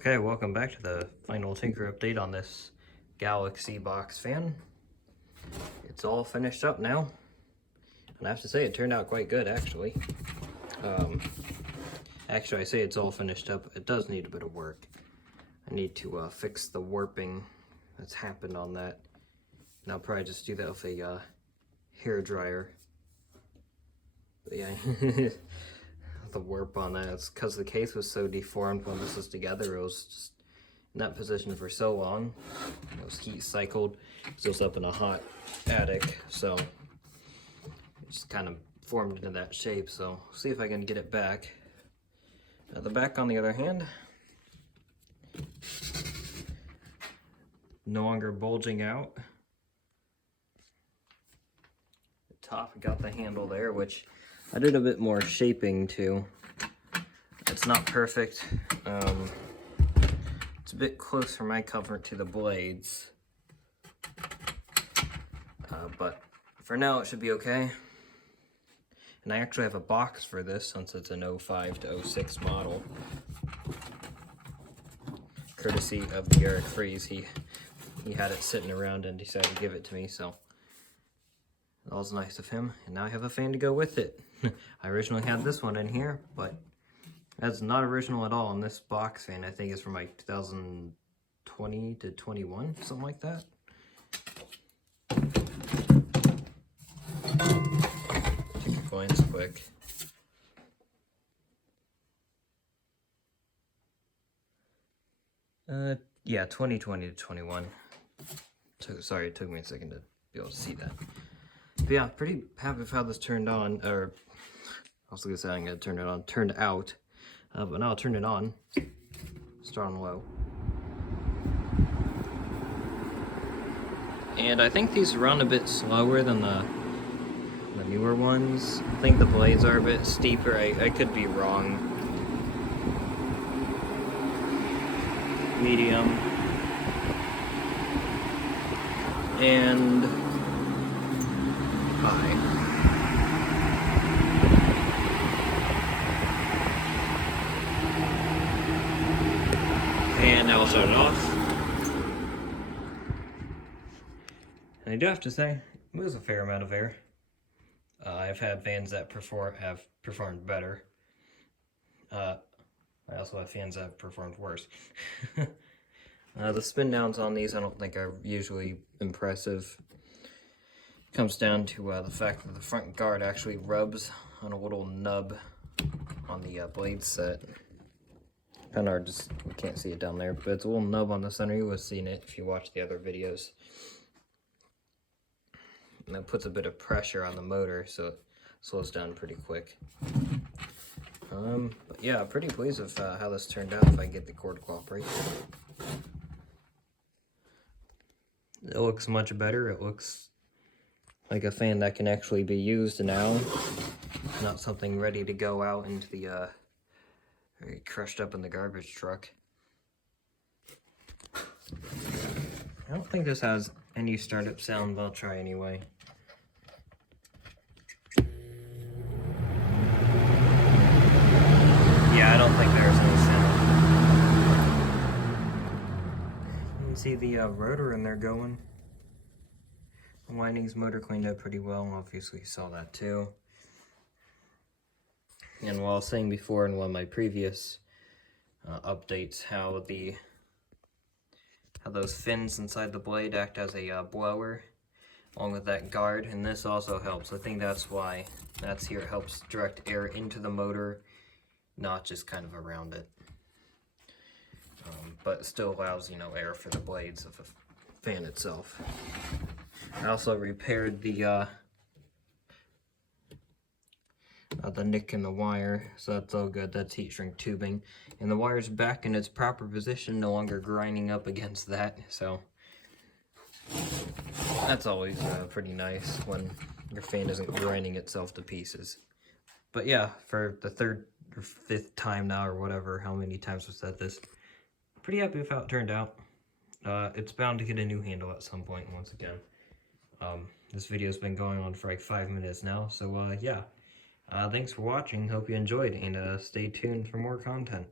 Okay, welcome back to the final Tinker update on this Galaxy box fan. It's all finished up now, and I have to say it turned out quite good actually. Actually I say it's all finished up, it does need a bit of work. I need to fix the warping that's happened on that, and I'll probably just do that with a hair dryer. But yeah, the warp on that, it's because the case was so deformed when this was together. It was just in that position for so long. It was heat cycled because it was up in a hot attic, so it just kind of formed into that shape. So see if I can get it back. The back, on the other hand, no longer bulging out. The top got the handle there, which I did a bit more shaping to. It's not perfect. It's a bit close for my comfort to the blades. But for now it should be okay. And I actually have a box for this since it's an 05 to 06 model. Courtesy of the Eric Freeze. He had it sitting around and decided to give it to me, so that was nice of him. And now I have a fan to go with it. I originally had this one in here, but that's not original at all. And this box fan, I think, is from like 2020 to 21, something like that. Take a glance quick. Yeah, 2020 to 21. Sorry, it took me a second to be able to see that. But yeah, pretty happy with how this turned on, or I was gonna say I'm gonna turn it on, turned out, but now I'll turn it on, start on low. And I think these run a bit slower than the newer ones. I think the blades are a bit steeper, I could be wrong. Medium. And high. And now I'll shut it off. And I do have to say, it moves a fair amount of air. I've had fans that have performed better. I also have fans that have performed worse. The spin downs on these I don't think are usually impressive. It comes down to the fact that the front guard actually rubs on a little nub on the blade set. Kind of hard, just you can't see it down there, but it's a little nub on the center. You would have seen it if you watched the other videos. And that puts a bit of pressure on the motor, so it slows down pretty quick. But yeah, pretty pleased with how this turned out if I get the cord to cooperate. It looks much better. It looks like a fan that can actually be used now. Not something ready to go out into the, crushed up in the garbage truck. I don't think this has any startup sound, but I'll try anyway. Yeah, I don't think there's no sound. You can see the rotor in there going. The windings motor cleaned up pretty well. Obviously you saw that too. And while I was saying before in one of my previous updates how those fins inside the blade act as a blower along with that guard, and this also helps. I think that's why that's here. It helps direct air into the motor, not just kind of around it, but still allows, you know, air for the blades of the fan itself. I also repaired the nick in the wire, so that's all good. That's heat shrink tubing, and the wire's back in its proper position, no longer grinding up against that, so that's always pretty nice when your fan isn't grinding itself to pieces. But yeah, for the third or fifth time now, or whatever, how many times I've said this, pretty happy with how it turned out. It's bound to get a new handle at some point once again. This video's been going on for like 5 minutes now, so yeah. Thanks for watching, hope you enjoyed, and stay tuned for more content.